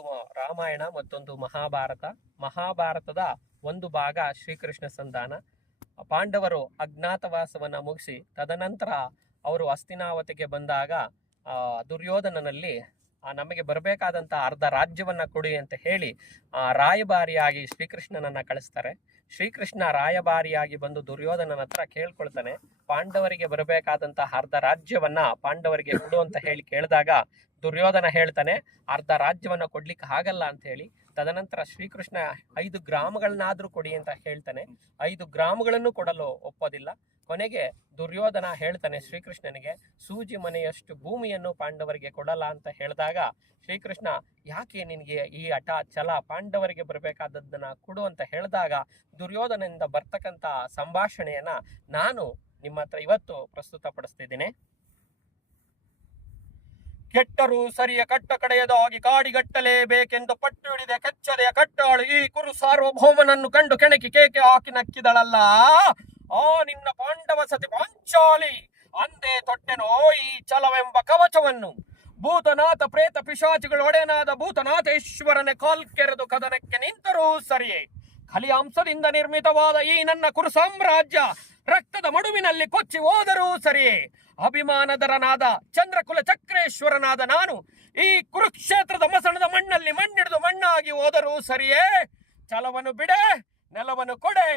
ಒಂದು ರಾಮಾಯಣ, ಮತ್ತೊಂದು ಮಹಾಭಾರತ. ಮಹಾಭಾರತದ ಒಂದು ಭಾಗ ಶ್ರೀಕೃಷ್ಣ ಸಂಧಾನ. ಪಾಂಡವರು ಅಜ್ಞಾತವಾಸವನ್ನ ಮುಗಿಸಿ ತದನಂತರ ಅವರು ಹಸ್ತಿನಾವತಿಗೆ ಬಂದಾಗ ದುರ್ಯೋಧನನಲ್ಲಿ ನಮಗೆ ಬರಬೇಕಾದಂಥ ಅರ್ಧ ರಾಜ್ಯವನ್ನ ಕೊಡಿ ಅಂತ ಹೇಳಿ ರಾಯಭಾರಿಯಾಗಿ ಶ್ರೀಕೃಷ್ಣನನ್ನ ಕಳಿಸ್ತಾರೆ. ಶ್ರೀಕೃಷ್ಣ ರಾಯಭಾರಿಯಾಗಿ ಬಂದು ದುರ್ಯೋಧನನ ಹತ್ರ ಕೇಳ್ಕೊಳ್ತಾನೆ, ಪಾಂಡವರಿಗೆ ಬರಬೇಕಾದಂತಹ ಅರ್ಧ ರಾಜ್ಯವನ್ನ ಪಾಂಡವರಿಗೆ ಕೊಡು ಅಂತ ಹೇಳಿ ಕೇಳಿದಾಗ ದುರ್ಯೋಧನ ಹೇಳ್ತಾನೆ, ಅರ್ಧ ರಾಜ್ಯವನ್ನ ಕೊಡ್ಲಿಕ್ಕೆ ಆಗಲ್ಲ ಅಂತ ಹೇಳಿ. ತದನಂತರ ಶ್ರೀಕೃಷ್ಣ 5 ಗ್ರಾಮಗಳನ್ನಾದ್ರೂ ಕೊಡಿ ಅಂತ ಹೇಳ್ತಾನೆ. 5 ಗ್ರಾಮಗಳನ್ನು ಕೊಡಲು ಒಪ್ಪೋದಿಲ್ಲ. ಕೊನೆಗೆ ದುರ್ಯೋಧನ ಹೇಳ್ತಾನೆ ಶ್ರೀಕೃಷ್ಣನಿಗೆ, ಸೂಜಿ ಮನೆಯಷ್ಟು ಭೂಮಿಯನ್ನು ಪಾಂಡವರಿಗೆ ಕೊಡಲ್ಲ ಅಂತ ಹೇಳಿದಾಗ ಶ್ರೀಕೃಷ್ಣ, ಯಾಕೆ ನಿನಗೆ ಈ ಹಠ ಛಲ, ಪಾಂಡವರಿಗೆ ಬರಬೇಕಾದದ್ದನ್ನ ಕೊಡು ಅಂತ ಹೇಳಿದಾಗ ದುರ್ಯೋಧನದಿಂದ ಬರ್ತಕ್ಕಂಥ ಸಂಭಾಷಣೆಯನ್ನ ನಾನು ನಿಮ್ಮ ಹತ್ರ ಇವತ್ತು ಪ್ರಸ್ತುತಪಡಿಸ್ತಿದ್ದೀನಿ. ಕೆಟ್ಟರು ಸರಿಯ ಕಟ್ಟ ಕಡೆಯದಾಗಿ ಕಾಡಿಗಟ್ಟಲೇಬೇಕೆಂದು ಪಟ್ಟು ಹಿಡಿದ ಕೆಚ್ಚದೆಯ ಕಟ್ಟಾಳು ಈ ಕುರು ಸಾರ್ವಭೌಮನನ್ನು ಕಂಡು ಕೆಣಕಿ ಕೇಕೆ ಹಾಕಿ ನಕ್ಕಿದಳಲ್ಲ. ನಿನ್ನ ಪಾಂಡವ ಸತಿ ಪಾಂಚಾಲಿ ಅಂದೇ ತೊಟ್ಟೆನೋ ಈ ಛಲವೆಂಬ ಕವಚವನ್ನು. ಭೂತನಾಥ ಪ್ರೇತ ಪಿಶಾಚಿಗಳ ಒಡೆಯನಾದ ಭೂತನಾಥೇಶ್ವರನೇ ಕಾಲ್ಕೆರೆದು ಕದನಕ್ಕೆ ನಿಂತರೂ ಸರಿಯೇ, ಕಲಿಯಾಂಶದಿಂದ ನಿರ್ಮಿತವಾದ ಈ ನನ್ನ ಕುರು ಸಾಮ್ರಾಜ್ಯ ರಕ್ತದ ಮಡುವಿನಲ್ಲಿ ಕೊಚ್ಚಿ ಹೋದರೂ ಸರಿಯೇ, ಅಭಿಮಾನದರನಾದ ಚಂದ್ರಕುಲ ಚಕ್ರೇಶ್ವರನಾದ ನಾನು ಈ ಕುರುಕ್ಷೇತ್ರದ ಮಸಣದ ಮಣ್ಣಲ್ಲಿ ಮಣ್ಣಿಡಿದು ಮಣ್ಣಾಗಿ ಹೋದರೂ ಸರಿಯೇ, ಛಲವನ್ನು ಬಿಡೆ ನೆಲವನ್ನು ಕೊಡೆ.